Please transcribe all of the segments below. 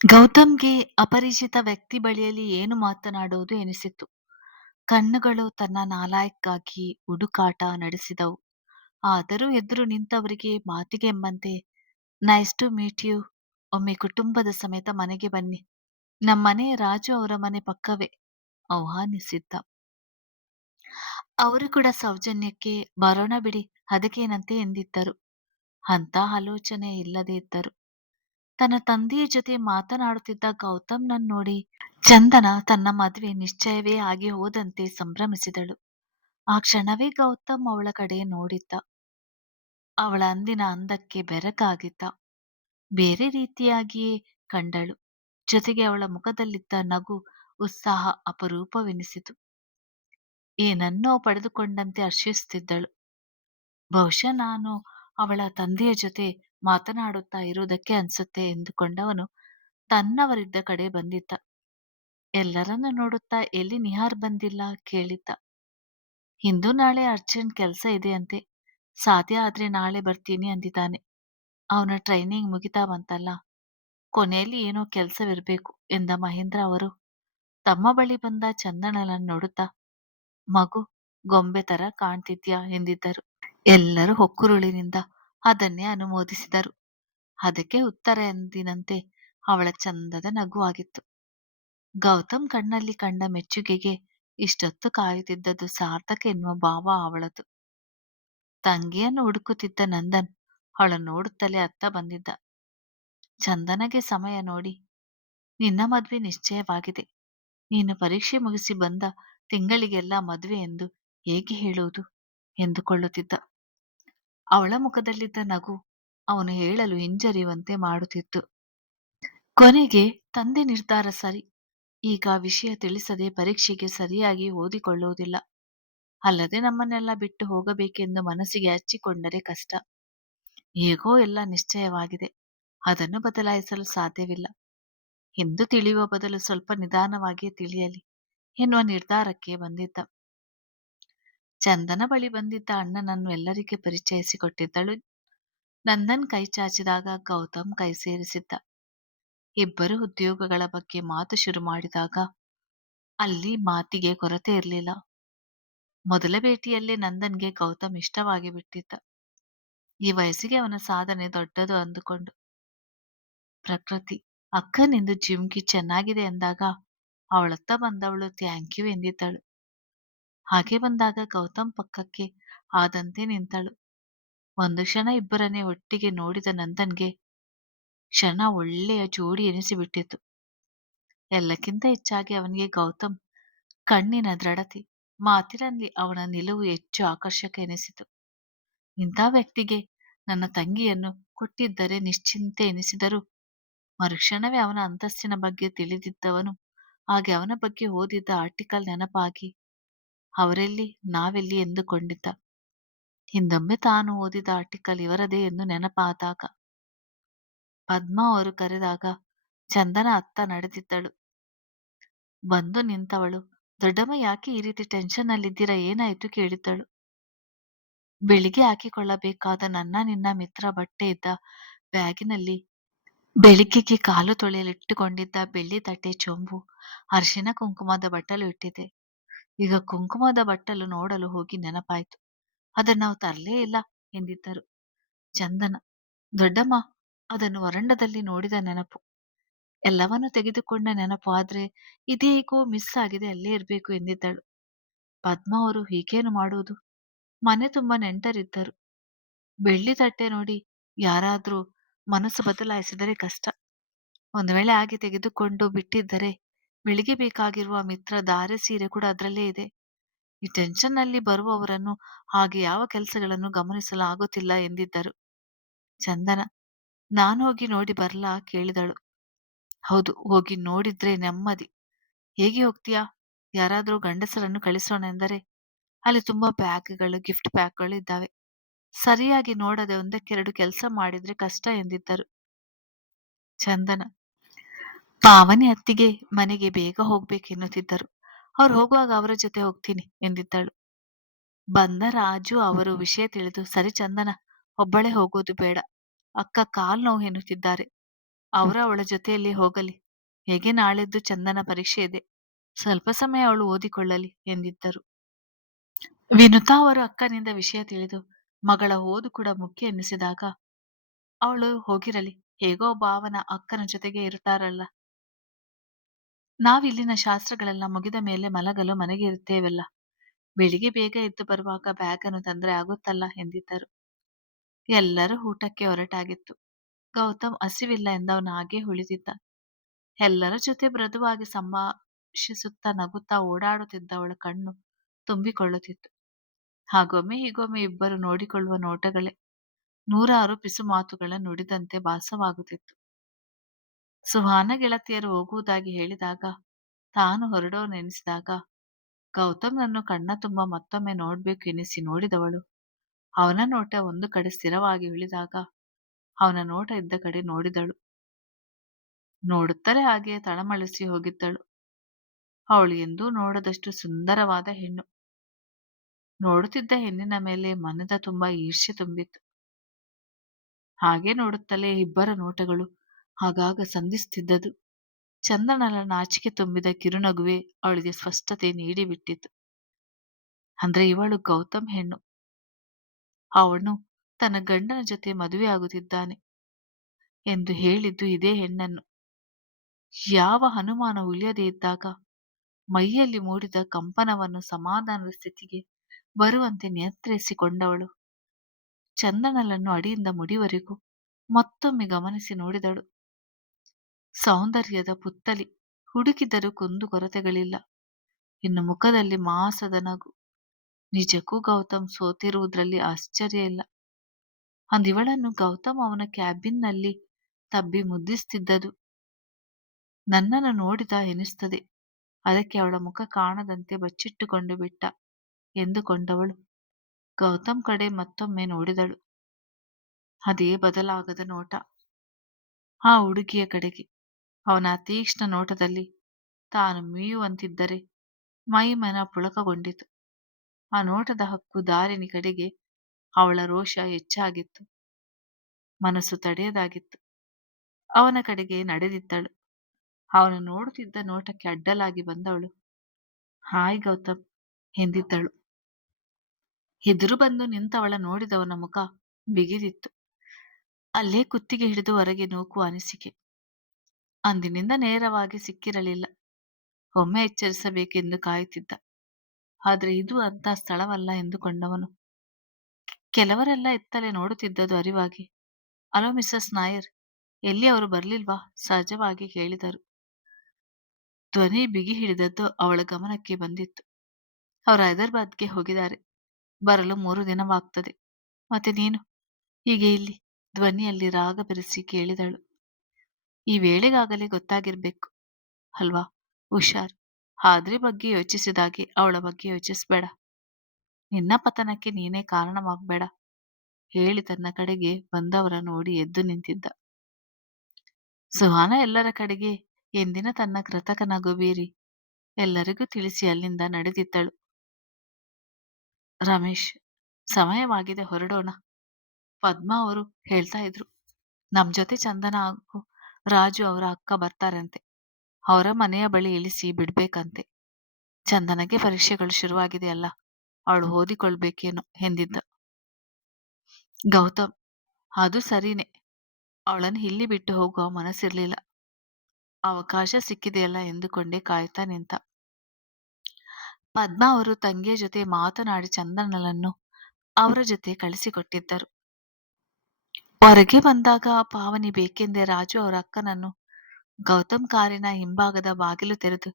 ಗೌತಮ್‌ಗೆ ಅಪರಿಚಿತ ವ್ಯಕ್ತಿ ಬಳಿಯಲ್ಲಿ ಏನು ಮಾತನಾಡುವುದು ಎನಿಸಿತು. ಕಣ್ಣುಗಳು ತನ್ನ ನಾಲಾಯಕ್ಕಾಗಿ ಹುಡುಕಾಟ ನಡೆಸಿದವು. ಆದರೂ ಎದುರು ನಿಂತವರಿಗೆ ಮಾತಿಗೆಂಬಂತೆ ನೈಸ್ ಟು ಮೀಟ್ ಯು. ಒಮ್ಮೆ ಕುಟುಂಬದ ಸಮೇತ ಮನೆಗೆ ಬನ್ನಿ. ನಮ್ಮನೆ ರಾಜು ಅವರ ಮನೆ ಪಕ್ಕವೇ ಆಹ್ವಾನಿಸಿದ್ದ. ಅವರು ಕೂಡ ಸೌಜನ್ಯಕ್ಕೆ ಬರೋಣ ಬಿಡಿ ಅದಕ್ಕೇನಂತೆ ಎಂದಿದ್ದರು. ಅಂಥ ಆಲೋಚನೆ ಇಲ್ಲದೆ ಇದ್ದರು. ತನ್ನ ತಂದೆಯ ಜೊತೆ ಮಾತನಾಡುತ್ತಿದ್ದ ಗೌತಮ್‌ನನ್ನು ನೋಡಿ ಚಂದನ ತನ್ನ ಮದುವೆ ನಿಶ್ಚಯವೇ ಆಗಿ ಹೋದಂತೆ ಸಂಭ್ರಮಿಸಿದಳು. ಆ ಕ್ಷಣವೇ ಗೌತಮ್ ಅವಳ ಕಡೆ ನೋಡಿದ್ದ. ಅವಳ ಅಂದಿನ ಅಂದಕ್ಕೆ ಬೆರಗಾಗಿದ್ದ. ಬೇರೆ ರೀತಿಯಾಗಿಯೇ ಕಂಡಳು. ಜೊತೆಗೆ ಅವಳ ಮುಖದಲ್ಲಿದ್ದ ನಗು, ಉತ್ಸಾಹ ಅಪರೂಪವೆನಿಸಿತು. ಏನನ್ನೋ ಪಡೆದುಕೊಂಡಂತೆ ಹರ್ಷಿಸುತ್ತಿದ್ದಳು. ಬಹುಶಃ ನಾನು ಅವಳ ತಂದೆಯ ಜೊತೆ ಮಾತನಾಡುತ್ತಾ ಇರುವುದಕ್ಕೆ ಅನ್ಸುತ್ತೆ ಎಂದುಕೊಂಡವನು ತನ್ನವರಿದ್ದ ಕಡೆ ಬಂದಿದ್ದ. ಎಲ್ಲರನ್ನೂ ನೋಡುತ್ತಾ ಎಲ್ಲಿ ನಿಹಾರ್ ಬಂದಿಲ್ಲ ಕೇಳಿದ್ದ. ಇಂದು ನಾಳೆ ಅರ್ಜೆಂಟ್ ಕೆಲಸ ಇದೆಯಂತೆ. ಸಾಧ್ಯ ಆದ್ರೆ ನಾಳೆ ಬರ್ತೀನಿ ಅಂದಿದ್ದಾನೆ. ಅವನ ಟ್ರೈನಿಂಗ್ ಮುಗಿತಾ ಬಂತಲ್ಲ, ಕೊನೆಯಲ್ಲಿ ಏನೋ ಕೆಲಸವಿರಬೇಕು ಎಂದ ಮಹೇಂದ್ರ ಅವರು ತಮ್ಮ ಬಳಿ ಬಂದ ಚಂದನಳನ್ನು ನೋಡುತ್ತಾ, ಮಗು ಗೊಂಬೆ ತರ ಕಾಣ್ತಿದ್ಯಾ ಎಂದಿದ್ದರು. ಎಲ್ಲರೂ ಹೊಕ್ಕುರುಳಿನಿಂದ ಅದನ್ನೇ ಅನುಮೋದಿಸಿದರು. ಅದಕ್ಕೆ ಉತ್ತರ ಎಂದಿನಂತೆ ಅವಳ ಚಂದದ ನಗು ಆಗಿತ್ತು. ಗೌತಮ್ ಕಣ್ಣಲ್ಲಿ ಕಂಡ ಮೆಚ್ಚುಗೆಗೆ ಇಷ್ಟೊತ್ತು ಕಾಯುತ್ತಿದ್ದದ್ದು ಸಾರ್ಥಕ ಎನ್ನುವ ಭಾವ ಅವಳದು. ತಂಗಿಯನ್ನು ಹುಡುಕುತ್ತಿದ್ದ ನಂದನ್ ಅವಳ ನೋಡುತ್ತಲೇ ಅತ್ತ ಬಂದಿದ್ದ. ಚಂದನಗೆ ಸಮಯ ನೋಡಿ, ನಿನ್ನ ಮದ್ವೆ ನಿಶ್ಚಯವಾಗಿದೆ. ನೀನು ಪರೀಕ್ಷೆ ಮುಗಿಸಿ ಬಂದ ತಿಂಗಳಿಗೆಲ್ಲ ಮದುವೆ ಎಂದು ಹೇಗೆ ಹೇಳುವುದು ಎಂದುಕೊಳ್ಳುತ್ತಿದ್ದ. ಅವಳ ಮುಖದಲ್ಲಿದ್ದ ನಗು ಅವನು ಹೇಳಲು ಹಿಂಜರಿಯುವಂತೆ ಮಾಡುತ್ತಿತ್ತು. ಕೊನೆಗೆ ತಂದೆ ನಿರ್ಧಾರ ಸರಿ. ಈಗ ವಿಷಯ ತಿಳಿಸದೆ ಪರೀಕ್ಷೆಗೆ ಸರಿಯಾಗಿ ಓದಿಕೊಳ್ಳುವುದಿಲ್ಲ. ಅಲ್ಲದೆ ನಮ್ಮನ್ನೆಲ್ಲ ಬಿಟ್ಟು ಹೋಗಬೇಕೆಂದು ಮನಸ್ಸಿಗೆ ಹಚ್ಚಿಕೊಂಡರೆ ಕಷ್ಟ. ಹೇಗೋ ಎಲ್ಲ ನಿಶ್ಚಯವಾಗಿದೆ. ಅದನ್ನು ಬದಲಾಯಿಸಲು ಸಾಧ್ಯವಿಲ್ಲ ಎಂದು ತಿಳಿಯುವ ಬದಲು ಸ್ವಲ್ಪ ನಿಧಾನವಾಗಿಯೇ ತಿಳಿಯಲಿ ಎನ್ನುವ ನಿರ್ಧಾರಕ್ಕೆ ಬಂದಿದ್ದ. ಚಂದನ ಬಳಿ ಬಂದಿದ್ದ ಅಣ್ಣನನ್ನು ಎಲ್ಲರಿಗೆ ಪರಿಚಯಿಸಿಕೊಟ್ಟಿದ್ದಳು. ನಂದನ್ ಕೈ ಚಾಚಿದಾಗ ಗೌತಮ್ ಕೈ ಸೇರಿಸಿದ್ದ. ಇಬ್ಬರು ಉದ್ಯೋಗಗಳ ಬಗ್ಗೆ ಮಾತು ಶುರು ಮಾಡಿದಾಗ ಅಲ್ಲಿ ಮಾತಿಗೆ ಕೊರತೆ ಇರಲಿಲ್ಲ. ಮೊದಲ ಭೇಟಿಯಲ್ಲೇ ನಂದನ್ಗೆ ಗೌತಮ್ ಇಷ್ಟವಾಗಿ ಬಿಟ್ಟಿದ್ದ. ಈ ವಯಸ್ಸಿಗೆ ಅವನ ಸಾಧನೆ ದೊಡ್ಡದು ಅಂದುಕೊಂಡು. ಪ್ರಕೃತಿ ಅಕ್ಕನಿಂದು ಜಿಮ್ಕಿ ಚೆನ್ನಾಗಿದೆ ಎಂದಾಗ ಅವಳತ್ತ ಬಂದವಳು ಥ್ಯಾಂಕ್ ಯು ಎಂದಿದ್ದಳು. ಹಾಗೆ ಬಂದಾಗ ಗೌತಮ್ ಪಕ್ಕಕ್ಕೆ ಆದಂತೆ ನಿಂತಳು. ಒಂದು ಕ್ಷಣ ಇಬ್ಬರನ್ನೇ ಒಟ್ಟಿಗೆ ನೋಡಿದ ನಂದನ್ಗೆ ಕ್ಷಣ ಒಳ್ಳೆಯ ಜೋಡಿ ಎನಿಸಿಬಿಟ್ಟಿತು. ಎಲ್ಲಕ್ಕಿಂತ ಹೆಚ್ಚಾಗಿ ಅವನಿಗೆ ಗೌತಮ್ ಕಣ್ಣಿನ ದೃಢತೆ, ಮಾತಿನಲ್ಲಿ ಅವನ ನಿಲುವು ಹೆಚ್ಚು ಆಕರ್ಷಕ ಎನಿಸಿತು. ಇಂಥ ವ್ಯಕ್ತಿಗೆ ನನ್ನ ತಂಗಿಯನ್ನು ಕೊಟ್ಟಿದ್ದರೆ ನಿಶ್ಚಿಂತೆ ಎನಿಸಿದರೂ ಮರುಕ್ಷಣವೇ ಅವನ ಅಂತಸ್ತಿನ ಬಗ್ಗೆ ತಿಳಿದಿದ್ದವನು ಹಾಗೆ ಅವನ ಬಗ್ಗೆ ಓದಿದ್ದ ಆರ್ಟಿಕಲ್ ನೆನಪಾಗಿ ಅವರೆಲ್ಲಿ ನಾವೆಲ್ಲಿ ಎಂದುಕೊಂಡಿದ್ದ. ಹಿಂದೊಮ್ಮೆ ತಾನು ಓದಿದ ಆರ್ಟಿಕಲ್ ಇವರದೇ ಎಂದು ನೆನಪಾದಾಗ ಪದ್ಮ ಅವರು ಕರೆದಾಗ ಚಂದನ ಅತ್ತ ನಡೆದಿದ್ದಳು. ಬಂದು ನಿಂತವಳು ದೊಡ್ಡಮ್ಮ ಯಾಕೆ ಈ ರೀತಿ ಟೆನ್ಷನ್ ನಲ್ಲಿದ್ದೀರಾ, ಏನಾಯ್ತು ಕೇಳಿದ್ದಳು. ಬೆಳಿಗ್ಗೆ ಹಾಕಿಕೊಳ್ಳಬೇಕಾದ ನನ್ನ ನಿನ್ನ ಮಿತ್ರ ಬಟ್ಟೆ ಇದ್ದ ಬ್ಯಾಗಿನಲ್ಲಿ ಬೆಳಿಗ್ಗೆಗೆ ಕಾಲು ತೊಳೆಯಲಿಟ್ಟುಕೊಂಡಿದ್ದ ಬೆಳ್ಳಿ ತಟ್ಟೆ, ಚೊಂಬು, ಅರಿಶಿನ ಕುಂಕುಮದ ಬಟ್ಟಲು ಇಟ್ಟಿದೆ. ಈಗ ಕುಂಕುಮದ ಬಟ್ಟಲು ನೋಡಲು ಹೋಗಿ ನೆನಪಾಯ್ತು. ಅದನ್ನು ನಾವು ತರಲೇ ಇಲ್ಲ ಎಂದಿದ್ದರು. ಚಂದನ, ದೊಡ್ಡಮ್ಮ ಅದನ್ನು ವರಂಡದಲ್ಲಿ ನೋಡಿದ ನೆನಪು, ಎಲ್ಲವನ್ನೂ ತೆಗೆದುಕೊಂಡ ನೆನಪು. ಆದ್ರೆ ಇದೇಗೋ ಮಿಸ್ ಆಗಿದೆ, ಅಲ್ಲೇ ಇರಬೇಕು ಎಂದಿದ್ದಳು. ಪದ್ಮ ಅವರು ಹೀಗೇನು ಮಾಡುವುದು, ಮನೆ ತುಂಬಾ ನೆಂಟರಿದ್ದರು. ಬೆಳ್ಳಿ ತಟ್ಟೆ ನೋಡಿ ಯಾರಾದ್ರೂ ಮನಸ್ಸು ಬದಲಾಯಿಸಿದರೆ ಕಷ್ಟ. ಒಂದು ವೇಳೆ ಹಾಗೆ ತೆಗೆದುಕೊಂಡು ಬಿಟ್ಟಿದ್ದರೆ ಬೆಳಿಗ್ಗೆ ಬೇಕಾಗಿರುವ ಮಿತ್ರ ಧಾರೆ ಸೀರೆ ಕೂಡ ಅದರಲ್ಲೇ ಇದೆ. ಈ ಟೆನ್ಷನ್ ನಲ್ಲಿ ಬರುವವರನ್ನು ಹಾಗೆ ಯಾವ ಕೆಲಸಗಳನ್ನು ಗಮನಿಸಲು ಆಗುತ್ತಿಲ್ಲ ಎಂದಿದ್ದರು. ಚಂದನ, ನಾನು ಹೋಗಿ ನೋಡಿ ಬರ್ಲಾ ಕೇಳಿದಳು. ಹೌದು, ಹೋಗಿ ನೋಡಿದ್ರೆ ನೆಮ್ಮದಿ. ಹೇಗೆ ಹೋಗ್ತೀಯಾ? ಯಾರಾದ್ರೂ ಗಂಡಸರನ್ನು ಕಳಿಸೋಣ ಎಂದರೆ ಅಲ್ಲಿ ತುಂಬಾ ಬ್ಯಾಗ್ಗಳು, ಗಿಫ್ಟ್ ಪ್ಯಾಕ್ಗಳು ಇದ್ದಾವೆ. ಸರಿಯಾಗಿ ನೋಡದೆ ಒಂದಕ್ಕೆರಡು ಕೆಲಸ ಮಾಡಿದ್ರೆ ಕಷ್ಟ ಎಂದಿದ್ದರು. ಚಂದನ, ಪಾವನಿ ಅತ್ತಿಗೆ ಮನೆಗೆ ಬೇಗ ಹೋಗ್ಬೇಕೆನ್ನುತ್ತಿದ್ದರು. ಅವ್ರು ಹೋಗುವಾಗ ಅವರ ಜೊತೆ ಹೋಗ್ತೀನಿ ಎಂದಿದ್ದಳು. ಬಂದ ರಾಜು ಅವರು ವಿಷಯ ತಿಳಿದು, ಸರಿ ಚಂದನ, ಒಬ್ಬಳೇ ಹೋಗೋದು ಬೇಡ, ಅಕ್ಕ ಕಾಲ್ ನೋವು ಎನ್ನುತ್ತಿದ್ದಾರೆ, ಅವಳ ಜೊತೆಯಲ್ಲಿ ಹೋಗಲಿ. ಹೇಗೆ ನಾಳಿದ್ದು ಚಂದನ ಪರೀಕ್ಷೆ ಇದೆ. ಸ್ವಲ್ಪ ಸಮಯ ಅವಳು ಓದಿಕೊಳ್ಳಲಿ ಎಂದಿದ್ದರು. ವಿನುತಾ ಅವರು ಅಕ್ಕನಿಂದ ವಿಷಯ ತಿಳಿದು ಮಗಳ ಓದು ಕೂಡ ಮುಖ್ಯ ಎನ್ನಿಸಿದಾಗ ಅವಳು ಹೋಗಿರಲಿ, ಹೇಗೋ ಒಬ್ಬ ಅವನ ಅಕ್ಕನ ಜೊತೆಗೆ ಇರುತ್ತಾರಲ್ಲ. ನಾವಿಲ್ಲಿನ ಶಾಸ್ತ್ರಗಳೆಲ್ಲ ಮುಗಿದ ಮೇಲೆ ಮಲಗಲು ಮನೆಗೆ ಇರುತ್ತೇವಲ್ಲ. ಬೆಳಿಗ್ಗೆ ಬೇಗ ಎದ್ದು ಬರುವಾಗ ಬ್ಯಾಗನ್ನು ತಂದ್ರೆ ಆಗುತ್ತಲ್ಲ ಎಂದಿದ್ದರು. ಎಲ್ಲರೂ ಊಟಕ್ಕೆ ಹೊರಟಾಗಿತ್ತು. ಗೌತಮ್ ಹಸಿವಿಲ್ಲ ಎಂದವನು ಹಾಗೆ ಉಳಿದಿದ್ದ. ಎಲ್ಲರ ಜೊತೆ ಮೃದುವಾಗಿ ಸಂಭಾಷಿಸುತ್ತಾ ನಗುತ್ತಾ ಓಡಾಡುತ್ತಿದ್ದವಳ ಕಣ್ಣು ತುಂಬಿಕೊಳ್ಳುತ್ತಿತ್ತು. ಹಾಗೊಮ್ಮೆ ಹೀಗೊಮ್ಮೆ ಇಬ್ಬರು ನೋಡಿಕೊಳ್ಳುವ ನೋಟಗಳೇ ನೂರಾರು ಪಿಸು ಮಾತುಗಳ ನುಡಿದಂತೆ ಭಾಸವಾಗುತ್ತಿತ್ತು. ಸುಹಾನ ಗೆಳತಿಯರು ಹೋಗುವುದಾಗಿ ಹೇಳಿದಾಗ ತಾನು ಹೊರಡೋನೆನಿಸಿದಾಗ ಗೌತಮ್ನನ್ನು ಕಣ್ಣ ತುಂಬ ಮತ್ತೊಮ್ಮೆ ನೋಡ್ಬೇಕು ಎನಿಸಿ ನೋಡಿದವಳು. ಅವನ ನೋಟ ಒಂದು ಕಡೆ ಸ್ಥಿರವಾಗಿ ಉಳಿದಾಗ ಅವನ ನೋಟ ಇದ್ದ ಕಡೆ ನೋಡಿದಳು. ನೋಡುತ್ತಲೇ ಹಾಗೆಯೇ ತಳಮಳಿಸಿ ಹೋಗಿದ್ದಳು. ಅವಳು ಎಂದೂ ನೋಡದಷ್ಟು ಸುಂದರವಾದ ಹೆಣ್ಣು. ನೋಡುತ್ತಿದ್ದ ಹೆಣ್ಣಿನ ಮೇಲೆ ಮನದ ತುಂಬ ಈರ್ಷ್ಯೆ ತುಂಬಿತ್ತು. ಹಾಗೆ ನೋಡುತ್ತಲೇ ಇಬ್ಬರ ನೋಟಗಳು ಆಗಾಗ ಸಂಧಿಸುತ್ತಿದ್ದದು. ಚಂದನಳ ನಾಚಿಕೆ ತುಂಬಿದ ಕಿರುನಗುವೆ ಅವಳಿಗೆ ಸ್ಪಷ್ಟತೆ ನೀಡಿಬಿಟ್ಟಿತು. ಅಂದ್ರೆ ಇವಳು ಗೌತಮ್ ಹೆಣ್ಣು. ಅವನು ತನ್ನ ಗಂಡನ ಜೊತೆ ಮದುವೆಯಾಗುತ್ತಿದ್ದಾನೆ ಎಂದು ಹೇಳಿದ್ದು ಇದೇ ಹೆಣ್ಣನ್ನು. ಯಾವ ಅನುಮಾನ ಉಳಿಯದೇ ಇದ್ದಾಗ ಮೈಯಲ್ಲಿ ಮೂಡಿದ ಕಂಪನವನ್ನು ಸಮಾಧಾನದ ಸ್ಥಿತಿಗೆ ಬರುವಂತೆ ನಿಯಂತ್ರಿಸಿಕೊಂಡವಳು. ಚಂದನಳನ್ನು ಅಡಿಯಿಂದ ಮುಡಿವರೆಗೂ ಮತ್ತೊಮ್ಮೆ ಗಮನಿಸಿ ನೋಡಿದಳು. ಸೌಂದರ್ಯದ ಪುತ್ತಲಿ, ಹುಡುಕಿದರೂ ಕುಂದು ಕೊರತೆಗಳಿಲ್ಲ. ಇನ್ನು ಮುಖದಲ್ಲಿ ಮಾಸದ ನಗು. ನಿಜಕ್ಕೂ ಗೌತಮ್ ಸೋತಿರುವುದರಲ್ಲಿ ಆಶ್ಚರ್ಯ ಇಲ್ಲ. ಅಂದಿವಳನ್ನು ಗೌತಮ್ ಅವನ ಕ್ಯಾಬಿನ್ನಲ್ಲಿ ತಬ್ಬಿ ಮುದ್ದಿಸುತ್ತಿದ್ದದು ನನ್ನನ್ನು ನೋಡಿದ ಎನಿಸ್ತದೆ. ಅದಕ್ಕೆ ಅವಳ ಮುಖ ಕಾಣದಂತೆ ಬಚ್ಚಿಟ್ಟುಕೊಂಡು ಬಿಟ್ಟ ಎಂದುಕೊಂಡವಳು ಗೌತಮ್ ಕಡೆ ಮತ್ತೊಮ್ಮೆ ನೋಡಿದಳು. ಅದೇ ಬದಲಾಗದ ನೋಟ ಆ ಹುಡುಗಿಯ ಕಡೆಗೆ. ಅವನ ತೀಕ್ಷ್ಣ ನೋಟದಲ್ಲಿ ತಾನು ಮೀಯುವಂತಿದ್ದರೆ ಮೈಮನ ಪುಳಕಗೊಂಡಿತು. ಆ ನೋಟದ ಹಕ್ಕು ದಾರಿನಿ ಕಡೆಗೆ ಅವಳ ರೋಷ ಹೆಚ್ಚಾಗಿತ್ತು. ಮನಸ್ಸು ತಡೆಯದಾಗಿತ್ತು. ಅವನ ಕಡೆಗೆ ನಡೆದಿದ್ದಳು. ಅವನು ನೋಡುತ್ತಿದ್ದ ನೋಟಕ್ಕೆ ಅಡ್ಡಲಾಗಿ ಬಂದವಳು. ಹಾಯ್ ಗೌತಮ್ ಎಂದಿದ್ದಳು. ಎದುರು ಬಂದು ನಿಂತವಳ ನೋಡಿದವನ ಮುಖ ಬಿಗಿದಿತ್ತು. ಅಲ್ಲೇ ಕುತ್ತಿಗೆ ಹಿಡಿದು ಹೊರಗೆ ನೂಕುವ ಅನಿಸಿಕೆ. ಅಂದಿನಿಂದ ನೇರವಾಗಿ ಸಿಕ್ಕಿರಲಿಲ್ಲ. ಒಮ್ಮೆ ಎಚ್ಚರಿಸಬೇಕೆಂದು ಕಾಯುತ್ತಿದ್ದ. ಆದ್ರೆ ಇದು ಅಂತ ಸ್ಥಳವಲ್ಲ ಎಂದುಕೊಂಡವನು. ಕೆಲವರೆಲ್ಲ ಎತ್ತಲೆ ನೋಡುತ್ತಿದ್ದದು ಅರಿವಾಗಿ, ಅಲೋ ಮಿಸ್ಸಸ್ ನಾಯರ್, ಎಲ್ಲಿ ಅವರು ಬರ್ಲಿಲ್ವಾ ಸಹಜವಾಗಿ ಕೇಳಿದರು. ಧ್ವನಿ ಬಿಗಿ ಹಿಡಿದದ್ದು ಅವಳ ಗಮನಕ್ಕೆ ಬಂದಿತ್ತು. ಅವರು ಹೈದರಾಬಾದ್ಗೆ ಹೋಗಿದ್ದಾರೆ. ಬರಲು 3 ದಿನವಾಗ್ತದೆ. ಮತ್ತೆ ನೀನು ಹೀಗೆ ಇಲ್ಲಿ? ಧ್ವನಿಯಲ್ಲಿ ರಾಗ ಬೆರೆಸಿ ಕೇಳಿದಳು. ಈ ವೇಳೆಗಾಗಲೇ ಗೊತ್ತಾಗಿರ್ಬೇಕು ಅಲ್ವಾ? ಹುಷಾರ್. ಆದ್ರೆ ಬಗ್ಗೆ ಯೋಚಿಸಿದಾಗೆ ಅವಳ ಬಗ್ಗೆ ಯೋಚಿಸ್ಬೇಡ. ನಿನ್ನ ಪತನಕ್ಕೆ ನೀನೇ ಕಾರಣವಾಗ್ಬೇಡ ಹೇಳಿ ತನ್ನ ಕಡೆಗೆ ಬಂದವರ ನೋಡಿ ಎದ್ದು ನಿಂತಿದ್ದ. ಸುಹಾನ ಎಲ್ಲರ ಕಡೆಗೆ ಎಂದಿನ ತನ್ನ ಕೃತಕ ನಗು ಬೀರಿ ಎಲ್ಲರಿಗೂ ತಿಳಿಸಿ ಅಲ್ಲಿಂದ ನಡೆದಿದ್ದಳು. ರಮೇಶ್, ಸಮಯವಾಗಿದೆ, ಹೊರಡೋಣ. ಪದ್ಮಾ ಅವರು ಹೇಳ್ತಾ ಇದ್ರು. ನಮ್ ಜೊತೆ ಚಂದನ ಹಾಗೂ ರಾಜು ಅವರ ಅಕ್ಕ ಬರ್ತಾರಂತೆ. ಅವರ ಮನೆಯ ಬಳಿ ಇಳಿಸಿ ಬಿಡ್ಬೇಕಂತೆ. ಚಂದನಗೆ ಪರೀಕ್ಷೆಗಳು ಶುರುವಾಗಿದೆ ಅಲ್ಲ, ಅವಳು ಓದಿಕೊಳ್ಬೇಕೇನೋ ಎಂದಿದ್ದ ಗೌತಮ್. ಅದು ಸರಿನೇ, ಅವಳನ್ನು ಇಲ್ಲಿ ಬಿಟ್ಟು ಹೋಗುವ ಮನಸ್ಸಿರ್ಲಿಲ್ಲ. ಅವಕಾಶ ಸಿಕ್ಕಿದೆಯಲ್ಲ ಎಂದುಕೊಂಡೇ ಕಾಯ್ತಾ ನಿಂತ. ಪದ್ಮಾ ಅವರು ತಂಗಿಯ ಜೊತೆ ಮಾತನಾಡಿ ಚಂದನಳನ್ನು ಅವರ ಜೊತೆ ಕಳಿಸಿಕೊಟ್ಟಿದ್ದರು. ಹೊರಗೆ ಬಂದಾಗ ಪಾವನಿ ಬೇಕೆಂದೇ ರಾಜು ಅವರ ಅಕ್ಕನನ್ನು ಗೌತಮ್ ಕಾರಿನ ಹಿಂಭಾಗದ ಬಾಗಿಲು ತೆರೆದು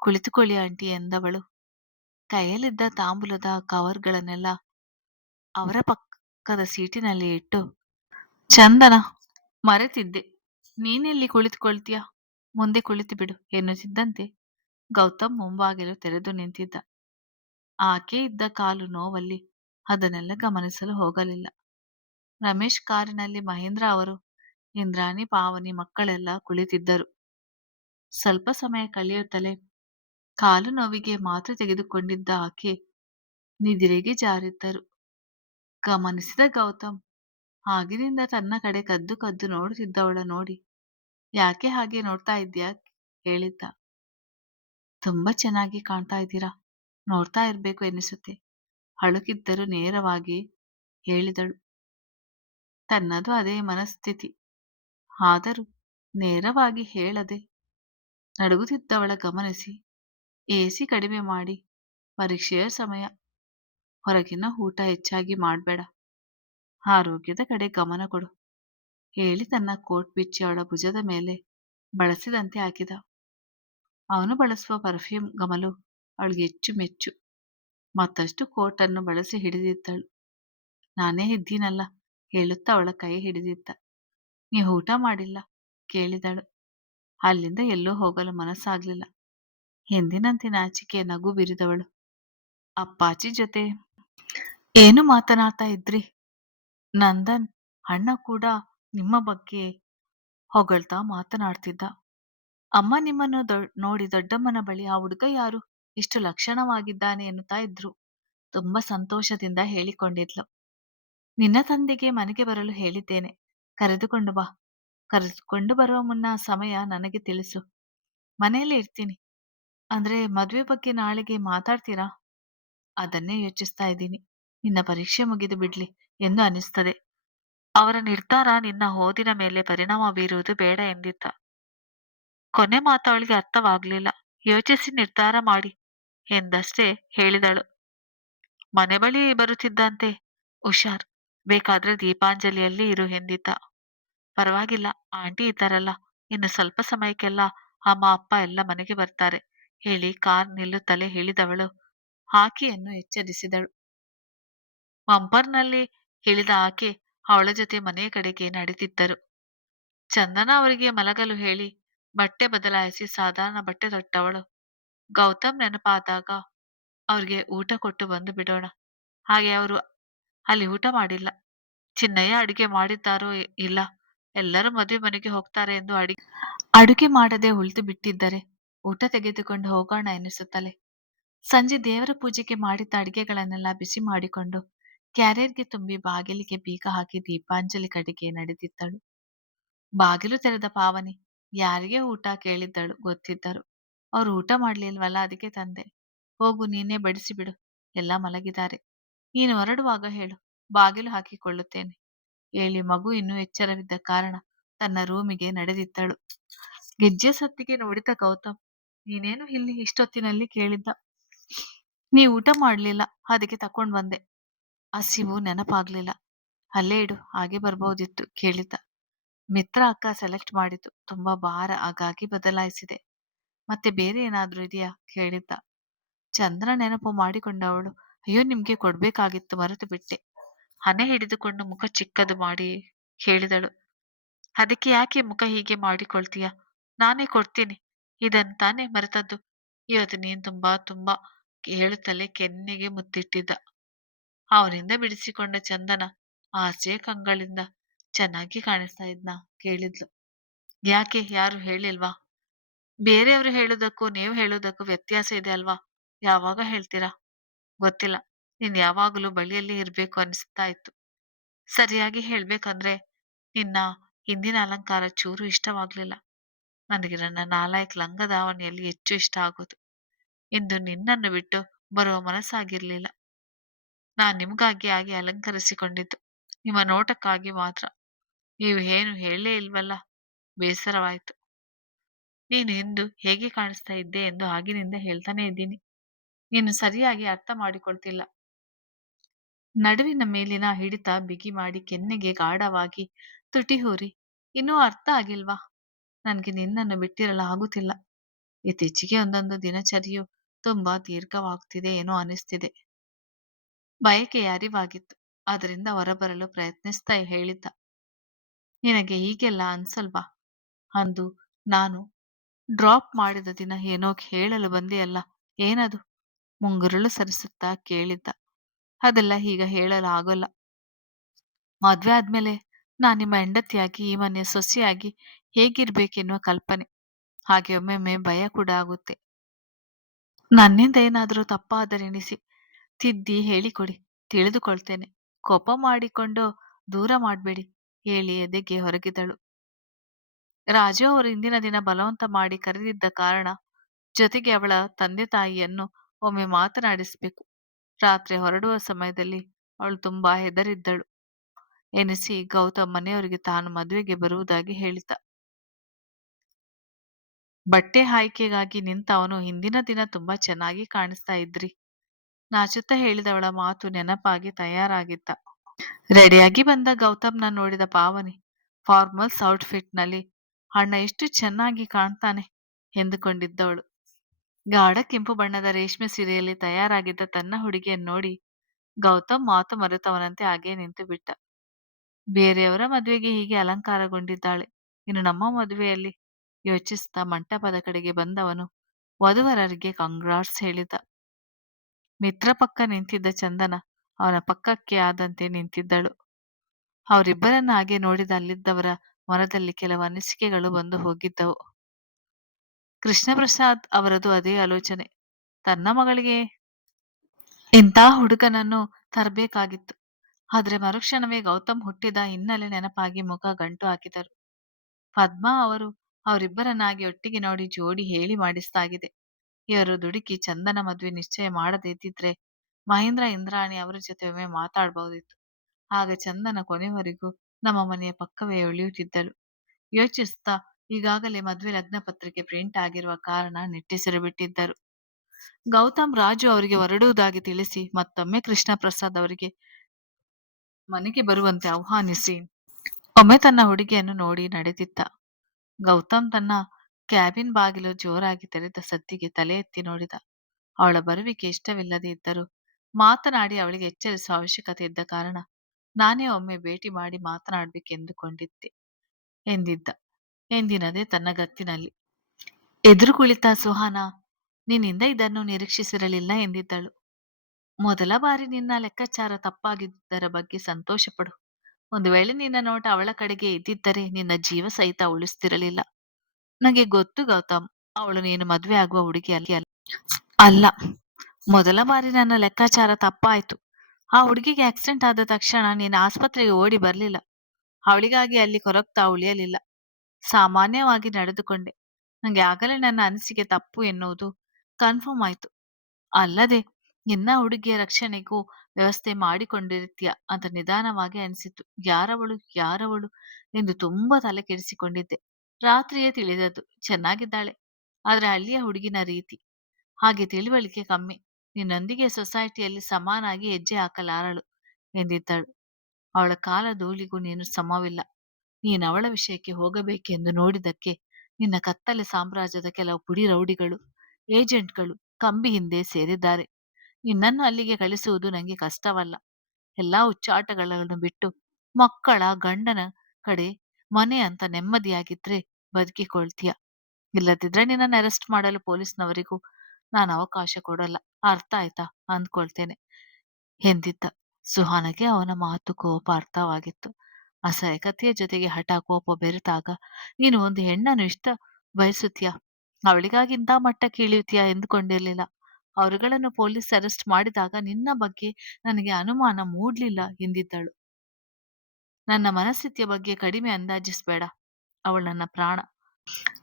ಕುಳಿತುಕೊಳ್ಳಿ ಆಂಟಿ ಎಂದವಳು. ಕೈಯಲ್ಲಿದ್ದ ತಾಂಬೂಲದ ಕವರ್ಗಳನ್ನೆಲ್ಲ ಅವರ ಪಕ್ಕದ ಸೀಟಿನಲ್ಲಿ ಇಟ್ಟು, ಚಂದನ, ಮರೆತಿದ್ದೆ, ನೀನೆಲ್ಲಿ ಕುಳಿತುಕೊಳ್ತೀಯ, ಮುಂದೆ ಕುಳಿತು ಬಿಡು ಎನ್ನುತ್ತಿದ್ದಂತೆ ಗೌತಮ್ ಮುಂಬಾಗಿಲು ತೆರೆದು ನಿಂತಿದ್ದ. ಆಕೆ ಇದ್ದ ಕಾಲು ನೋವಲ್ಲಿ ಅದನ್ನೆಲ್ಲ ಗಮನಿಸಲು ಹೋಗಲಿಲ್ಲ. ರಮೇಶ್ ಕಾರಿನಲ್ಲಿ ಮಹೇಂದ್ರ ಅವರು, ಇಂದ್ರಾಣಿ, ಪಾವನಿ ಮಕ್ಕಳೆಲ್ಲ ಕುಳಿತಿದ್ದರು. ಸ್ವಲ್ಪ ಸಮಯ ಕಳೆಯುತ್ತಲೇ ಕಾಲು ನೋವಿಗೆ ಮಾತ್ರೆ ತೆಗೆದುಕೊಂಡಿದ್ದ ಆಕೆ ನಿದಿರೆಗೆ ಜಾರಿದ್ದರು. ಗಮನಿಸಿದ ಗೌತಮ್ ಆಗಿನಿಂದ ತನ್ನ ಕಡೆ ಕದ್ದು ಕದ್ದು ನೋಡುತ್ತಿದ್ದವಳ ನೋಡಿ ಯಾಕೆ ಹಾಗೆ ನೋಡ್ತಾ ಇದ್ದೀಯಾ ಕೇಳಿದ್ದ. ತುಂಬಾ ಚೆನ್ನಾಗಿ ಕಾಣ್ತಾ ಇದ್ದೀರಾ. ನೋಡ್ತಾ ಇರ್ಬೇಕು ಎನ್ನಿಸುತ್ತೆ. ಅಳುಕಿದ್ದರೂ ನೇರವಾಗಿ ಹೇಳಿದಳು. ತನ್ನದು ಅದೇ ಮನಸ್ಥಿತಿ. ಆದರೂ ನೇರವಾಗಿ ಹೇಳದೆ ನಡುಗುತ್ತಿದ್ದವಳ ಗಮನಿಸಿ, ಎಸಿ ಕಡಿಮೆ ಮಾಡಿ, ಪರೀಕ್ಷೆಯ ಸಮಯ, ಹೊರಗಿನ ಊಟ ಹೆಚ್ಚಾಗಿ ಮಾಡ್ಬೇಡ, ಆರೋಗ್ಯದ ಕಡೆ ಗಮನ ಕೊಡು ಹೇಳಿ ತನ್ನ ಕೋಟ್ ಬಿಚ್ಚಿ ಅವಳ ಭುಜದ ಮೇಲೆ ಬಳಸಿದಂತೆ ಹಾಕಿದ. ಅವನು ಬಳಸುವ ಪರ್ಫ್ಯೂಮ್ ಗಮಲು ಅವಳಿಗೆ ಹೆಚ್ಚು ಮೆಚ್ಚು. ಮತ್ತಷ್ಟು ಕೋಟನ್ನು ಬಳಸಿ ಹಿಡಿದಿದ್ದಳು. ನಾನೇ ಇದ್ದೀನಲ್ಲ ಹೇಳುತ್ತಾ ಅವಳ ಕೈ ಹಿಡಿದಿದ್ದ. ನೀವು ಊಟ ಮಾಡಿಲ್ಲ ಕೇಳಿದಳು. ಅಲ್ಲಿಂದ ಎಲ್ಲೂ ಹೋಗಲು ಮನಸ್ಸಾಗ್ಲಿಲ್ಲ. ಎಂದಿನಂತೆ ನಾಚಿಕೆ ನಗು ಬಿರಿದವಳು. ಅಪ್ಪಾಜಿ ಜೊತೆ ಏನು ಮಾತನಾಡ್ತಾ ಇದ್ರಿ? ನಂದನ್ ಅಣ್ಣ ಕೂಡ ನಿಮ್ಮ ಬಗ್ಗೆ ಹೊಗಳ್ತಾ ಮಾತನಾಡ್ತಿದ್ದ. ಅಮ್ಮ ನಿಮ್ಮನ್ನು ನೋಡಿ ದೊಡ್ಡಮ್ಮನ ಬಳಿ ಆ ಹುಡುಗ ಯಾರು ಇಷ್ಟು ಲಕ್ಷಣವಾಗಿದ್ದಾನೆ ಎನ್ನುತ್ತಾ ಇದ್ರು. ತುಂಬಾ ಸಂತೋಷದಿಂದ ಹೇಳಿಕೊಂಡಿದ್ಲು. ನಿನ್ನ ತಂದೆಗೆ ಮನೆಗೆ ಬರಲು ಹೇಳಿದ್ದೇನೆ. ಕರೆದುಕೊಂಡು ಬಾ. ಕರೆದುಕೊಂಡು ಬರುವ ಮುನ್ನ ಸಮಯ ನನಗೆ ತಿಳಿಸು. ಮನೆಯಲ್ಲೇ ಇರ್ತೀನಿ. ಅಂದ್ರೆ ಮದುವೆ ಬಗ್ಗೆ ನಾಳೆಗೆ ಮಾತಾಡ್ತೀರಾ? ಅದನ್ನೇ ಯೋಚಿಸ್ತಾ ಇದ್ದೀನಿ. ನಿನ್ನ ಪರೀಕ್ಷೆ ಮುಗಿದು ಬಿಡ್ಲಿ ಎಂದು ಅನಿಸ್ತದೆ. ಅವರ ನಿರ್ಧಾರ ನಿನ್ನ ಓದಿನ ಮೇಲೆ ಪರಿಣಾಮ ಬೀರುವುದು ಬೇಡ ಎಂದಿದ್ದ. ಕೊನೆ ಮಾತು ಅವಳಿಗೆ ಅರ್ಥವಾಗ್ಲಿಲ್ಲ. ಯೋಚಿಸಿ ನಿರ್ಧಾರ ಮಾಡಿ ಎಂದಷ್ಟೇ ಹೇಳಿದಳು. ಮನೆ ಬಳಿ ಬರುತ್ತಿದ್ದಂತೆ, ಹುಷಾರ್, ಬೇಕಾದ್ರೆ ದೀಪಾಂಜಲಿಯಲ್ಲಿ ಇರು ಎಂದಿದ್ದ. ಪರವಾಗಿಲ್ಲ, ಆಂಟಿ ಇದ್ದಾರಲ್ಲ, ಇನ್ನು ಸ್ವಲ್ಪ ಸಮಯಕ್ಕೆಲ್ಲ ಅಮ್ಮ ಅಪ್ಪ ಎಲ್ಲ ಮನೆಗೆ ಬರ್ತಾರೆ ಹೇಳಿ ಕಾರ್ ನಿಲ್ಲುತ್ತಲೇ ಹೇಳಿದವಳು ಆಕೆಯನ್ನು ಎಚ್ಚರಿಸಿದಳು. ಬಂಪರ್ನಲ್ಲಿ ಇಳಿದ ಆಕೆ ಅವಳ ಜೊತೆ ಮನೆಯ ಕಡೆಗೆ ನಡೆದಿದ್ದರು. ಚಂದನ ಅವರಿಗೆ ಮಲಗಲು ಹೇಳಿ ಬಟ್ಟೆ ಬದಲಾಯಿಸಿ ಸಾಧಾರಣ ಬಟ್ಟೆ ತೊಟ್ಟವಳು. ಗೌತಮ್ ನೆನಪಾದಾಗ ಅವ್ರಿಗೆ ಊಟ ಕೊಟ್ಟು ಬಂದು ಬಿಡೋಣ. ಹಾಗೆ ಅವರು ಅಲ್ಲಿ ಊಟ ಮಾಡಿಲ್ಲ. ಚಿನ್ನಯ್ಯ ಅಡುಗೆ ಮಾಡಿದ್ದಾರೋ ಇಲ್ಲ, ಎಲ್ಲರೂ ಮದುವೆ ಮನೆಗೆ ಹೋಗ್ತಾರೆ ಎಂದು ಅಡುಗೆ ಮಾಡದೆ ಉಳಿದು ಬಿಟ್ಟಿದ್ದರೆ ಊಟ ತೆಗೆದುಕೊಂಡು ಹೋಗೋಣ ಎನ್ನಿಸುತ್ತಲೇ ಸಂಜೆ ದೇವರ ಪೂಜೆಗೆ ಮಾಡಿದ್ದ ಅಡಿಗೆಗಳನ್ನೆಲ್ಲ ಬಿಸಿ ಮಾಡಿಕೊಂಡು ಕ್ಯಾರಿಯರ್ಗೆ ತುಂಬಿ ಬಾಗಿಲಿಗೆ ಬೀಗ ಹಾಕಿ ದೀಪಾಂಜಲಿ ಕಡೆಗೆ ನಡೆದಿದ್ದಳು. ಬಾಗಿಲು ತೆರೆದ ಪಾವನಿ ಯಾರಿಗೆ ಊಟ ಕೇಳಿದ್ದಳು ಗೊತ್ತಿದ್ದರು. ಅವರು ಊಟ ಮಾಡ್ಲಿಲ್ವಲ್ಲ, ಅದಕ್ಕೆ ತಂದೆ. ಹೋಗು, ನೀನೇ ಬಡಿಸಿಬಿಡು, ಎಲ್ಲ ಮಲಗಿದ್ದಾರೆ. ನೀನು ಹೊರಡುವಾಗ ಹೇಳು, ಬಾಗಿಲು ಹಾಕಿಕೊಳ್ಳುತ್ತೇನೆ ಹೇಳಿ ಮಗು ಇನ್ನೂ ಎಚ್ಚರವಿದ್ದ ಕಾರಣ ತನ್ನ ರೂಮಿಗೆ ನಡೆದಿದ್ದಳು. ಗೆಜ್ಜೆ ಸತ್ತಿಗೆ ನೋಡಿದ ಗೌತಮ್, ನೀನೇನು ಇಲ್ಲಿ ಇಷ್ಟೊತ್ತಿನಲ್ಲಿ ಕೇಳಿದ್ದ. ನೀ ಊಟ ಮಾಡ್ಲಿಲ್ಲ, ಅದಕ್ಕೆ ತಕೊಂಡ್ ಬಂದೆ. ಹಸಿವು ನೆನಪಾಗ್ಲಿಲ್ಲ. ಅಲ್ಲೇ ಇಡು, ಹಾಗೆ ಬರ್ಬೋದಿತ್ತು ಕೇಳಿದ್ದ. ಮಿತ್ರ ಅಕ್ಕ ಸೆಲೆಕ್ಟ್ ಮಾಡಿದ್ದು ತುಂಬಾ ಭಾರ, ಹಾಗಾಗಿ ಬದಲಾಯಿಸಿದೆ. ಮತ್ತೆ ಬೇರೆ ಏನಾದ್ರೂ ಇದೆಯಾ ಕೇಳಿದ್ದ. ಚಂದ್ರ ನೆನಪು ಮಾಡಿಕೊಂಡವಳು, ಅಯ್ಯೋ ನಿಮ್ಗೆ ಕೊಡ್ಬೇಕಾಗಿತ್ತು, ಮರೆತು ಬಿಟ್ಟೆ. ಹಣೆ ಹಿಡಿದುಕೊಂಡು ಮುಖ ಚಿಕ್ಕದು ಮಾಡಿ ಹೇಳಿದಳು. ಅದಕ್ಕೆ ಯಾಕೆ ಮುಖ ಹೀಗೆ ಮಾಡಿಕೊಳ್ತೀಯ? ನಾನೇ ಕೊಡ್ತೀನಿ. ಇದನ್ ತಾನೇ ಮರೆತದ್ದು. ಇವತ್ತು ನೀನ್ ತುಂಬಾ ತುಂಬಾ ಹೇಳುತ್ತಲೇ ಕೆನ್ನೆಗೆ ಮುತ್ತಿಟ್ಟಿದ್ದ. ಅವನಿಂದ ಬಿಡಿಸಿಕೊಂಡ ಚಂದನ ಆಸೆಯ ಕಂಗಳಿಂದ ಚೆನ್ನಾಗಿ ಕಾಣಿಸ್ತಾ ಇದ್ನ ಕೇಳಿದ್ಲು. ಯಾಕೆ, ಯಾರು ಹೇಳಿಲ್ವಾ? ಬೇರೆಯವರು ಹೇಳುವುದಕ್ಕೂ ನೀವು ಹೇಳುವುದಕ್ಕೂ ವ್ಯತ್ಯಾಸ ಇದೆ ಅಲ್ವಾ? ಯಾವಾಗ ಹೇಳ್ತೀರಾ? ಗೊತ್ತಿಲ್ಲ. ನೀನ್ ಯಾವಾಗಲೂ ಬಳಿಯಲ್ಲಿ ಇರ್ಬೇಕು ಅನಿಸ್ತಾ ಇತ್ತು. ಸರಿಯಾಗಿ ಹೇಳ್ಬೇಕಂದ್ರೆ ನಿನ್ನ ಹಿಂದಿನ ಅಲಂಕಾರ ಚೂರು ಇಷ್ಟವಾಗ್ಲಿಲ್ಲ. ನನಗೆ ನನ್ನ ನಾಲಾಯಕ್ ಲಂಗ ದಾವಣಿಯಲ್ಲಿ ಹೆಚ್ಚು ಇಷ್ಟ ಆಗೋದು. ಇಂದು ನಿನ್ನನ್ನು ಬಿಟ್ಟು ಬರುವ ಮನಸ್ಸಾಗಿರ್ಲಿಲ್ಲ. ನಾನ್ ನಿಮ್ಗಾಗಿ ಆಗಿ ಅಲಂಕರಿಸಿಕೊಂಡಿದ್ದು ನಿಮ್ಮ ನೋಟಕ್ಕಾಗಿ ಮಾತ್ರ. ನೀವು ಏನು ಹೇಳಲೇ ಇಲ್ವಲ್ಲ, ಬೇಸರವಾಯ್ತು. ನೀನು ಇಂದು ಹೇಗೆ ಕಾಣಿಸ್ತಾ ಇದ್ದೆ ಎಂದು ಆಗಿನಿಂದ ಹೇಳ್ತಾನೆ ಇದ್ದೀನಿ. ನೀನು ಸರಿಯಾಗಿ ಅರ್ಥ ಮಾಡಿಕೊಳ್ತಿಲ್ಲ. ನಡುವಿನ ಮೇಲಿನ ಹಿಡಿತ ಬಿಗಿ ಮಾಡಿ ಕೆನ್ನೆಗೆ ಗಾಢವಾಗಿ ತುಟಿ ಹೂರಿ, ಇನ್ನೂ ಅರ್ಥ ಆಗಿಲ್ವಾ? ನನ್ಗೆ ನಿನ್ನನ್ನು ಬಿಟ್ಟಿರಲು ಆಗುತ್ತಿಲ್ಲ. ಇತ್ತೀಚೆಗೆ ಒಂದೊಂದು ದಿನಚರಿಯು ತುಂಬಾ ದೀರ್ಘವಾಗ್ತಿದೆ ಏನೋ ಅನಿಸ್ತಿದೆ. ಬಯಕೆಯ ಅರಿವಾಗಿತ್ತು. ಅದರಿಂದ ಹೊರಬರಲು ಪ್ರಯತ್ನಿಸ್ತಾ ಹೇಳಿದ್ದ. ನಿನಗೆ ಹೀಗೆಲ್ಲ ಅನ್ಸಲ್ವಾ? ಅಂದು ನಾನು ಡ್ರಾಪ್ ಮಾಡಿದ ದಿನ ಏನೋ ಹೇಳಲು ಬಂದೆಯಲ್ಲ, ಏನದು? ಮುಂಗುರುಳು ಸರಿಸುತ್ತಾ ಕೇಳಿದ್ದ. ಅದೆಲ್ಲ ಈಗ ಹೇಳಲು ಆಗೋಲ್ಲ. ಮದ್ವೆ ಆದ್ಮೇಲೆ ನಾನ್ ನಿಮ್ಮ ಹೆಂಡತಿಯಾಗಿ ಈ ಮನೆಯ ಸೊಸೆಯಾಗಿ ಹೇಗಿರ್ಬೇಕೆನ್ನುವ ಕಲ್ಪನೆ. ಹಾಗೆ ಒಮ್ಮೊಮ್ಮೆ ಭಯ ಕೂಡ ಆಗುತ್ತೆ. ನನ್ನಿಂದ ಏನಾದರೂ ತಪ್ಪಾದರೆಣಿಸಿ ತಿದ್ದಿ ಹೇಳಿಕೊಡಿ, ತಿಳಿದುಕೊಳ್ತೇನೆ. ಕೋಪ ಮಾಡಿಕೊಂಡು ದೂರ ಮಾಡ್ಬೇಡಿ ಹೇಳಿ ಎದೆಗೆ ಹೊರಗಿದಳು. ರಾಜು ಅವರು ಇಂದಿನ ದಿನ ಬಲವಂತ ಮಾಡಿ ಕರೆದಿದ್ದ ಕಾರಣ, ಜೊತೆಗೆ ಅವಳ ತಂದೆ ತಾಯಿಯನ್ನು ಒಮ್ಮೆ ಮಾತನಾಡಿಸಬೇಕು. ರಾತ್ರಿ ಹೊರಡುವ ಸಮಯದಲ್ಲಿ ಅವಳು ತುಂಬಾ ಹೆದರಿದ್ದಳು ಎನಿಸಿ ಗೌತಮ್ ಮನೆಯವರಿಗೆ ತಾನು ಮದುವೆಗೆ ಬರುವುದಾಗಿ ಹೇಳಿದ. ಬಟ್ಟೆ ಆಯ್ಕೆಗಾಗಿ ನಿಂತ ಅವನು, ಹಿಂದಿನ ದಿನ ತುಂಬಾ ಚೆನ್ನಾಗಿ ಕಾಣಿಸ್ತಾ ಇದ್ರಿ, ನಾಚುತ್ತಾ ಹೇಳಿದವಳ ಮಾತು ನೆನಪಾಗಿ ತಯಾರಾಗಿದ್ದ. ರೆಡಿಯಾಗಿ ಬಂದ ಗೌತಮ್‌ನ ನೋಡಿದ ಪಾವನಿ, ಫಾರ್ಮಲ್ಸ್ ಔಟ್‌ಫಿಟ್‌ನಲ್ಲಿ ಅಣ್ಣ ಎಷ್ಟು ಚೆನ್ನಾಗಿ ಕಾಣ್ತಾನೆ ಎಂದುಕೊಂಡಿದ್ದವಳು. ಗಾಢ ಕೆಂಪು ಬಣ್ಣದ ರೇಷ್ಮೆ ಸೀರೆಯಲ್ಲಿ ತಯಾರಾಗಿದ್ದ ತನ್ನ ಹುಡುಗಿಯನ್ನು ನೋಡಿ ಗೌತಮ್ ಮಾತು ಮರೆತವನಂತೆ ಹಾಗೇ ನಿಂತು ಬಿಟ್ಟ. ಬೇರೆಯವರ ಮದುವೆಗೆ ಹೀಗೆ ಅಲಂಕಾರಗೊಂಡಿದ್ದಾಳೆ, ಇನ್ನು ನಮ್ಮ ಮದುವೆಯಲ್ಲಿ ಯೋಚಿಸುತ್ತಾ ಮಂಟಪದ ಕಡೆಗೆ ಬಂದವನು ವಧುವರರಿಗೆ ಕಂಗ್ರಾಟ್ಸ್ ಹೇಳಿದ. ಮಿತ್ರ ಪಕ್ಕ ನಿಂತಿದ್ದ ಚಂದನ ಅವನ ಪಕ್ಕಕ್ಕೆ ಆದಂತೆ ನಿಂತಿದ್ದಳು. ಅವರಿಬ್ಬರನ್ನ ಹಾಗೆ ನೋಡಿದ ಅಲ್ಲಿದ್ದವರ ಮನದಲ್ಲಿ ಕೆಲವು ಅನಿಸಿಕೆಗಳು ಬಂದು ಹೋಗಿದ್ದವು. ಕೃಷ್ಣಪ್ರಸಾದ್ ಅವರದು ಅದೇ ಆಲೋಚನೆ. ತನ್ನ ಮಗಳಿಗೆ ಇಂಥ ಹುಡುಗನನ್ನು ತರಬೇಕಾಗಿತ್ತು. ಆದ್ರೆ ಮರುಕ್ಷಣವೇ ಗೌತಮ್ ಹುಟ್ಟಿದ ಹಿನ್ನೆಲೆ ನೆನಪಾಗಿ ಮುಖ ಗಂಟು ಹಾಕಿದರು. ಪದ್ಮಾ ಅವರು ಅವರಿಬ್ಬರನ್ನಾಗಿ ಒಟ್ಟಿಗೆ ನೋಡಿ ಜೋಡಿ ಹೇಳಿ ಮಾಡಿಸ್ತಾಗಿದೆ. ಇವರು ದುಡುಕಿ ಚಂದನ ಮದುವೆ ನಿಶ್ಚಯ ಮಾಡದೇ ಇದ್ದಿದ್ರೆ ಮಹೇಂದ್ರ ಇಂದ್ರಾಣಿ ಅವರ ಜೊತೆ ಒಮ್ಮೆ ಮಾತಾಡಬಹುದಿತ್ತು. ಆಗ ಚಂದನ ಕೊನೆವರೆಗೂ ನಮ್ಮ ಮನೆಯ ಪಕ್ಕವೇ ಉಳಿಯುತ್ತಿದ್ದಳು. ಯೋಚಿಸುತ್ತಾ ಈಗಾಗಲೇ ಮದುವೆ ಲಗ್ನ ಪತ್ರಿಕೆ ಪ್ರಿಂಟ್ ಆಗಿರುವ ಕಾರಣ ನಿಟ್ಟುಸಿರು ಬಿಟ್ಟಿದ್ದರು. ಗೌತಮ್ ರಾಜು ಅವರಿಗೆ ಹೊರಡುವುದಾಗಿ ತಿಳಿಸಿ ಮತ್ತೊಮ್ಮೆ ಕೃಷ್ಣ ಪ್ರಸಾದ್ ಅವರಿಗೆ ಮನೆಗೆ ಬರುವಂತೆ ಆಹ್ವಾನಿಸಿ ಒಮ್ಮೆ ತನ್ನ ಹುಡುಗಿಯನ್ನು ನೋಡಿ ನಡೆದಿದ್ದ. ಗೌತಮ್ ತನ್ನ ಕ್ಯಾಬಿನ್ ಬಾಗಿಲು ಜೋರಾಗಿ ತೆರೆದ ಸದ್ದಿಗೆ ತಲೆ ಎತ್ತಿ ನೋಡಿದ. ಅವಳ ಬರುವಿಕೆ ಇಷ್ಟವಿಲ್ಲದೆ ಇದ್ದರೂ ಮಾತನಾಡಿ ಅವಳಿಗೆ ಎಚ್ಚರಿಸುವ ಅವಶ್ಯಕತೆ ಇದ್ದ ಕಾರಣ ನಾನೇ ಒಮ್ಮೆ ಭೇಟಿ ಮಾಡಿ ಮಾತನಾಡಬೇಕೆಂದುಕೊಂಡಿದ್ದೆ ಎಂದಿದ್ದ ಎಂದಿನದೇ ತನ್ನ ಗತ್ತಿನಲ್ಲಿ. ಎದುರು ಕುಳಿತ ಸುಹಾನ, ನಿನ್ನಿಂದ ಇದನ್ನು ನಿರೀಕ್ಷಿಸಿರಲಿಲ್ಲ ಎಂದಿದ್ದಳು. ಮೊದಲ ಬಾರಿ ನಿನ್ನ ಲೆಕ್ಕಾಚಾರ ತಪ್ಪಾಗಿದ್ದರ ಬಗ್ಗೆ ಸಂತೋಷಪಡು. ಒಂದು ವೇಳೆ ನಿನ್ನ ನೋಟ ಅವಳ ಕಡೆಗೆ ಇದ್ದಿದ್ದರೆ ನಿನ್ನ ಜೀವ ಸಹಿತ ಉಳಿಸ್ತಿರಲಿಲ್ಲ. ನನಗೆ ಗೊತ್ತು ಗೌತಮ್, ಅವಳು ನೀನು ಮದುವೆ ಆಗುವ ಹುಡುಗಿ ಅಲ್ಲ. ಮೊದಲ ಬಾರಿ ನನ್ನ ಲೆಕ್ಕಾಚಾರ ತಪ್ಪಾಯ್ತು. ಆ ಹುಡುಗಿಗೆ ಆಕ್ಸಿಡೆಂಟ್ ಆದ ತಕ್ಷಣ ನೀನು ಆಸ್ಪತ್ರೆಗೆ ಓಡಿ ಬರ್ಲಿಲ್ಲ. ಅವಳಿಗಾಗಿ ಅಲ್ಲಿ ಕೊರಗ್ತಾ ಉಳಿಯಲಿಲ್ಲ. ಸಾಮಾನ್ಯವಾಗಿ ನಡೆದುಕೊಂಡೆ. ನಂಗೆ ಆಗಲೇ ನನ್ನ ಅನಿಸಿಕೆ ತಪ್ಪು ಎನ್ನುವುದು ಕನ್ಫರ್ಮ್ ಆಯ್ತು. ಅಲ್ಲದೆ ನಿನ್ನ ಹುಡುಗಿಯ ರಕ್ಷಣೆಗೂ ವ್ಯವಸ್ಥೆ ಮಾಡಿಕೊಂಡಿರ್ತೀಯ ಅಂತ ನಿಧಾನವಾಗಿ ಅನಿಸಿತು. ಯಾರವಳು ಎಂದು ತುಂಬಾ ತಲೆ ಕೆಡಿಸಿಕೊಂಡಿದ್ದೆ. ರಾತ್ರಿಯೇ ತಿಳಿದದ್ದು. ಚೆನ್ನಾಗಿದ್ದಾಳೆ, ಆದ್ರೆ ಹಳ್ಳಿಯ ಹುಡುಗಿನ ರೀತಿ ಹಾಗೆ ತಿಳುವಳಿಕೆ ಕಮ್ಮಿ. ನಿನ್ನೊಂದಿಗೆ ಸೊಸೈಟಿಯಲ್ಲಿ ಸಮಾನಾಗಿ ಹೆಜ್ಜೆ ಹಾಕಲಾರಳು ಎಂದಿದ್ದಳು. ಅವಳ ಕಾಲ ಧೂಳಿಗೂ ನೀನು ಸಮವಿಲ್ಲ. ನೀನವಳ ವಿಷಯಕ್ಕೆ ಹೋಗಬೇಕೆಂದು ನೋಡಿದಕ್ಕೆ ನಿನ್ನ ಕತ್ತಲೆ ಸಾಮ್ರಾಜ್ಯದ ಕೆಲವು ಪುಡಿ ರೌಡಿಗಳು, ಏಜೆಂಟ್ಗಳು ಕಂಬಿ ಹಿಂದೆ ಸೇರಿದ್ದಾರೆ. ನಿನ್ನನ್ನು ಅಲ್ಲಿಗೆ ಕಳಿಸುವುದು ನನಗೆ ಕಷ್ಟವಲ್ಲ. ಎಲ್ಲಾ ಹುಚ್ಚಾಟಗಳನ್ನು ಬಿಟ್ಟು ಮಕ್ಕಳ ಗಂಡನ ಕಡೆ ಮನೆ ಅಂತ ನೆಮ್ಮದಿಯಾಗಿದ್ರೆ ಬದುಕಿಕೊಳ್ತೀಯ. ಇಲ್ಲದಿದ್ರೆ ನಿನ್ನನ್ನು ಅರೆಸ್ಟ್ ಮಾಡಲು ಪೊಲೀಸ್ನವರಿಗೂ ನಾನು ಅವಕಾಶ ಕೊಡಲ್ಲ. ಅರ್ಥ ಆಯ್ತಾ ಅಂದ್ಕೊಳ್ತೇನೆ ಎಂದಿದ್ದ. ಸುಹಾನಗೆ ಅವನ ಮಾತು ಕೋಪ ಅರ್ಥವಾಗಿತ್ತು. ಅಸಹಾಯಕತೆಯ ಜೊತೆಗೆ ಹಠ ಕೋಪ ಬೆರೆತಾಗ, ನೀನು ಒಂದು ಹೆಣ್ಣನ್ನು ಇಷ್ಟ ಬಯಸುತ್ತೀಯ, ಅವಳಿಗಾಗಿ ಇಂಥ ಮಟ್ಟಕ್ಕೆ ಇಳಿಯುತ್ತೀಯ ಎಂದುಕೊಂಡಿರ್ಲಿಲ್ಲ. ಅವರುಗಳನ್ನು ಪೊಲೀಸ್ ಅರೆಸ್ಟ್ ಮಾಡಿದಾಗ ನಿನ್ನ ಬಗ್ಗೆ ನನಗೆ ಅನುಮಾನ ಮೂಡ್ಲಿಲ್ಲ ಎಂದಿದ್ದಳು. ನನ್ನ ಮನಸ್ಥಿತಿಯ ಬಗ್ಗೆ ಕಡಿಮೆ ಅಂದಾಜಿಸ್ಬೇಡ. ಅವಳು ನನ್ನ ಪ್ರಾಣ.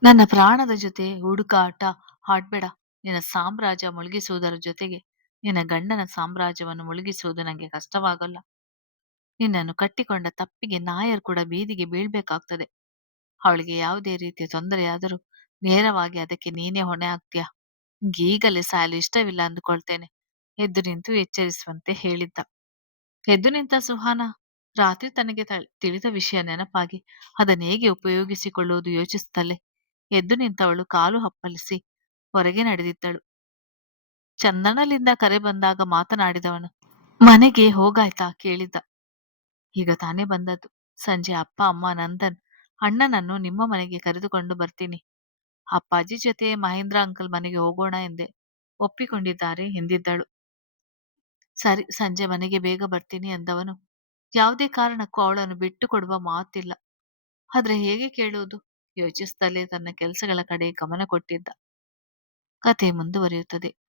ನನ್ನ ಪ್ರಾಣದ ಜೊತೆ ಹುಡುಕಾಟ ಆಡ್ಬೇಡ. ನಿನ್ನ ಸಾಮ್ರಾಜ್ಯ ಮುಳುಗಿಸುವುದರ ಜೊತೆಗೆ ನಿನ್ನ ಗಂಡನ ಸಾಮ್ರಾಜ್ಯವನ್ನು ಮುಳುಗಿಸುವುದು ನನಗೆ ಕಷ್ಟವಾಗಲ್ಲ. ನಿನ್ನನ್ನು ಕಟ್ಟಿಕೊಂಡ ತಪ್ಪಿಗೆ ನಾಯರ್ ಕೂಡ ಬೀದಿಗೆ ಬೀಳ್ಬೇಕಾಗ್ತದೆ. ಅವಳಿಗೆ ಯಾವುದೇ ರೀತಿಯ ತೊಂದರೆಯಾದರೂ ನೇರವಾಗಿ ಅದಕ್ಕೆ ನೀನೇ ಹೊಣೆ ಆಗ್ತೀಯ. ಈಗಲೇ ಸಾಯಲು ಇಷ್ಟವಿಲ್ಲ ಅಂದುಕೊಳ್ತೇನೆ. ಎದ್ದು ನಿಂತು ಎಚ್ಚರಿಸುವಂತೆ ಹೇಳಿದ್ದ. ಎದ್ದು ನಿಂತ ಸುಹಾನ ರಾತ್ರಿ ತನಗೆ ತಿಳಿದ ವಿಷಯ ನೆನಪಾಗಿ ಅದನ್ನು ಹೇಗೆ ಉಪಯೋಗಿಸಿಕೊಳ್ಳುವುದು ಯೋಚಿಸುತ್ತಲೇ ಎದ್ದು ನಿಂತವಳು ಕಾಲು ಹಪ್ಪಲಿಸಿ ಹೊರಗೆ ನಡೆದಿದ್ದಳು. ಚಂದನಲಿಂದ ಕರೆ ಬಂದಾಗ ಮಾತನಾಡಿದವನು ಮನೆಗೆ ಹೋಗಾಯ್ತಾ ಕೇಳಿದ್ದ. ಈಗ ತಾನೇ ಬಂದದ್ದು. ಸಂಜೆ ಅಪ್ಪ ಅಮ್ಮ ನಂದನ್ ಅಣ್ಣನನ್ನು ನಿಮ್ಮ ಮನೆಗೆ ಕರೆದುಕೊಂಡು ಬರ್ತೀನಿ. ಅಪ್ಪಾಜಿ ಜೊತೆ ಮಹೇಂದ್ರ ಅಂಕಲ್ ಮನೆಗೆ ಹೋಗೋಣ ಎಂದೆ. ಒಪ್ಪಿಕೊಂಡಿದ್ದಾರೆ ಎಂದಿದ್ದಳು. ಸರಿ, ಸಂಜೆ ಮನೆಗೆ ಬೇಗ ಬರ್ತೀನಿ ಎಂದವನು ಯಾವುದೇ ಕಾರಣಕ್ಕೂ ಅವಳನ್ನು ಬಿಟ್ಟು ಕೊಡುವ ಮಾತಿಲ್ಲ. ಆದ್ರೆ ಹೇಗೆ ಕೇಳುವುದು ಯೋಚಿಸುತ್ತಲೇ ತನ್ನ ಕೆಲಸಗಳ ಕಡೆ ಗಮನ ಕೊಟ್ಟಿದ್ದ. ಕತೆ ಮುಂದುವರಿಯುತ್ತದೆ.